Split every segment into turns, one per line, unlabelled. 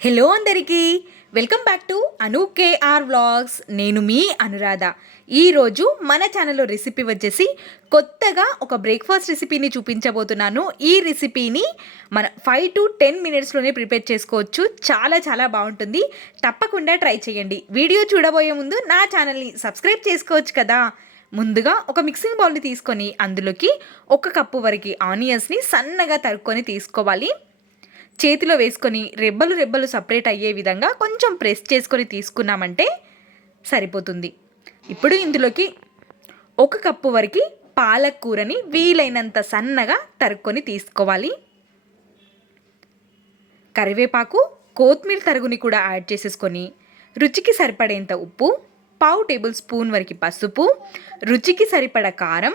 Hello అందరికీ. Welcome back to Anu KR vlogs. నేను మీ అనురాధ. ఈరోజు మన ఛానల్లో రెసిపీ వచ్చేసి కొత్తగా ఒక బ్రేక్ఫాస్ట్ రెసిపీని చూపించబోతున్నాను. ఈ రెసిపీని మన ఫైవ్ టు టెన్ మినిట్స్లోనే ప్రిపేర్ చేసుకోవచ్చు. చాలా చాలా బాగుంటుంది. తప్పకుండా ట్రై చేయండి. వీడియో చూడబోయే ముందు నా ఛానల్ని సబ్స్క్రైబ్ చేసుకోవచ్చు కదా? ముందుగా ఒక మిక్సింగ్ బౌల్ని తీసుకొని అందులోకి ఒక కప్పు వరకు ఆనియన్స్ని సన్నగా తరుక్కొని తీసుకోవాలి. చేతిలో వేసుకొని రెబ్బలు రెబ్బలు సపరేట్ అయ్యే విధంగా కొంచెం ప్రెస్ చేసుకొని తీసుకున్నామంటే సరిపోతుంది. ఇప్పుడు ఇందులోకి ఒక కప్పు వరకు పాలకూరని వీలైనంత సన్నగా తరుక్కొని తీసుకోవాలి. కరివేపాకు కొత్తిమీర తరుగుని కూడా యాడ్ చేసేసుకొని రుచికి సరిపడేంత ఉప్పు పావు టేబుల్ స్పూన్ వరకు పసుపు రుచికి సరిపడ కారం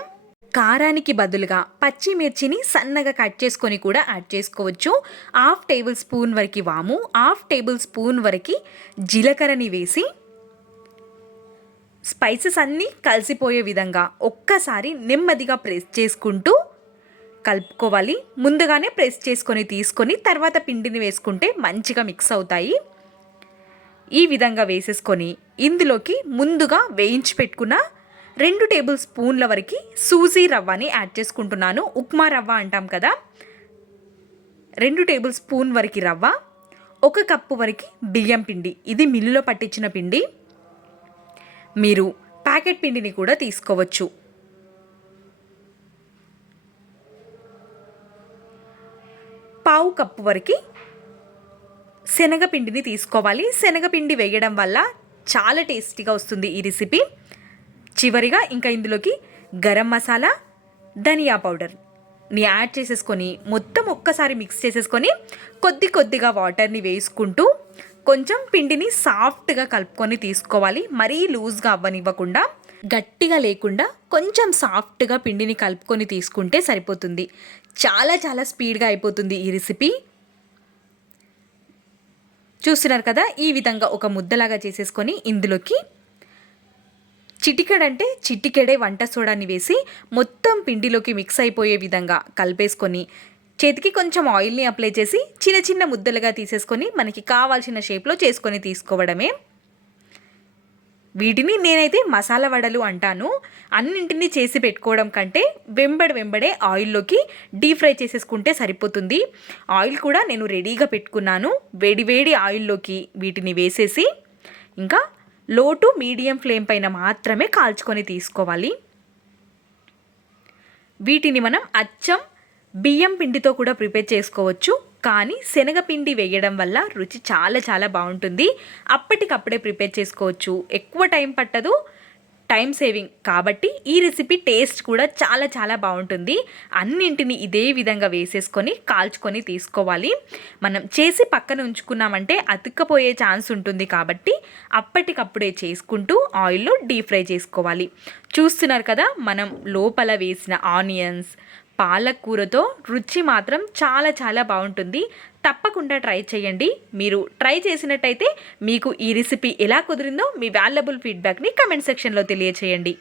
కారానికి బదులుగా పచ్చిమిర్చిని సన్నగా కట్ చేసుకొని కూడా యాడ్ చేసుకోవచ్చు. హాఫ్ టేబుల్ స్పూన్ వరకు వాము హాఫ్ టేబుల్ స్పూన్ వరకు జీలకర్రని వేసి స్పైసెస్ అన్నీ కలిసిపోయే విధంగా ఒక్కసారి నెమ్మదిగా ప్రెస్ చేసుకుంటూ కలుపుకోవాలి. ముందుగానే ప్రెస్ చేసుకొని తీసుకొని తర్వాత పిండిని వేసుకుంటే మంచిగా మిక్స్ అవుతాయి. ఈ విధంగా వేసేసుకొని ఇందులోకి ముందుగా వేయించి పెట్టుకున్న రెండు టేబుల్ స్పూన్ల వరకు సూజీ రవ్వని యాడ్ చేసుకుంటున్నాను. ఉప్మా రవ్వ అంటాం కదా. రెండు టేబుల్ స్పూన్ వరకు రవ్వ ఒక కప్పు వరకు బియ్యం పిండి. ఇది మిల్లులో పట్టించిన పిండి. మీరు ప్యాకెట్ పిండిని కూడా తీసుకోవచ్చు. పావు కప్పు వరకు శనగపిండిని తీసుకోవాలి. శనగపిండి వేయడం వల్ల చాలా టేస్టీగా వస్తుంది ఈ రెసిపీ. చివరిగా ఇంకా ఇందులోకి గరం మసాలా ధనియా పౌడర్ని యాడ్ చేసేసుకొని మొత్తం ఒక్కసారి మిక్స్ చేసేసుకొని కొద్ది కొద్దిగా వాటర్ని వేసుకుంటూ కొంచెం పిండిని సాఫ్ట్గా కలుపుకొని తీసుకోవాలి. మరీ లూజ్గా అవ్వనివ్వకుండా గట్టిగా లేకుండా కొంచెం సాఫ్ట్గా పిండిని కలుపుకొని తీసుకుంటే సరిపోతుంది. చాలా చాలా స్పీడ్గా అయిపోతుంది ఈ రెసిపీ. చూస్తున్నారు కదా ఈ విధంగా ఒక ముద్దలాగా చేసేసుకొని ఇందులోకి చిటికెడంటే చిటికెడే వంట సోడాని వేసి మొత్తం పిండిలోకి మిక్స్ అయిపోయే విధంగా కలిపేసుకొని చేతికి కొంచెం ఆయిల్ని అప్లై చేసి చిన్న చిన్న ముద్దలుగా తీసేసుకొని మనకి కావాల్సిన షేప్లో చేసుకొని తీసుకోవడమే. వీటిని నేనైతే మసాలా వడలు అంటాను. అన్నింటినీ చేసి పెట్టుకోవడం కంటే వెంబడి వెంబడే ఆయిల్లోకి డీప్ ఫ్రై చేసేసుకుంటే సరిపోతుంది. ఆయిల్ కూడా నేను రెడీగా పెట్టుకున్నాను. వేడి వేడి ఆయిల్లోకి వీటిని వేసేసి ఇంకా లో టు మీడియం ఫ్లేమ్ పైన మాత్రమే కాల్చుకొని తీసుకోవాలి. వీటిని మనం అచ్చం బియ్యం పిండితో కూడా ప్రిపేర్ చేసుకోవచ్చు. కానీ శనగపిండి వేయడం వల్ల రుచి చాలా చాలా బాగుంటుంది. అప్పటికప్పుడే ప్రిపేర్ చేసుకోవచ్చు. ఎక్కువ టైం పట్టదు. Time saving. కాబట్టి ఈ రెసిపీ టేస్ట్ కూడా చాలా చాలా బాగుంటుంది. అన్నింటిని ఇదే విధంగా వేసేసుకొని కాల్చుకొని తీసుకోవాలి. మనం చేసి పక్కన ఉంచుకున్నామంటే అతుక్కపోయే ఛాన్స్ ఉంటుంది కాబట్టి అప్పటికప్పుడే చేసుకుంటూ ఆయిల్లో డీప్ ఫ్రై చేసుకోవాలి. చూస్తున్నారు కదా మనం లోపల వేసిన ఆనియన్స్ పాలకూరతో రుచి మాత్రం చాలా చాలా బాగుంటుంది. తప్పకుండా ట్రై చేయండి. మీరు ట్రై చేసినట్టయితే మీకు ఈ రెసిపీ ఎలా కుదిరిందో మీ వాల్యుబుల్ ఫీడ్బ్యాక్ని కమెంట్ సెక్షన్లో తెలియచేయండి.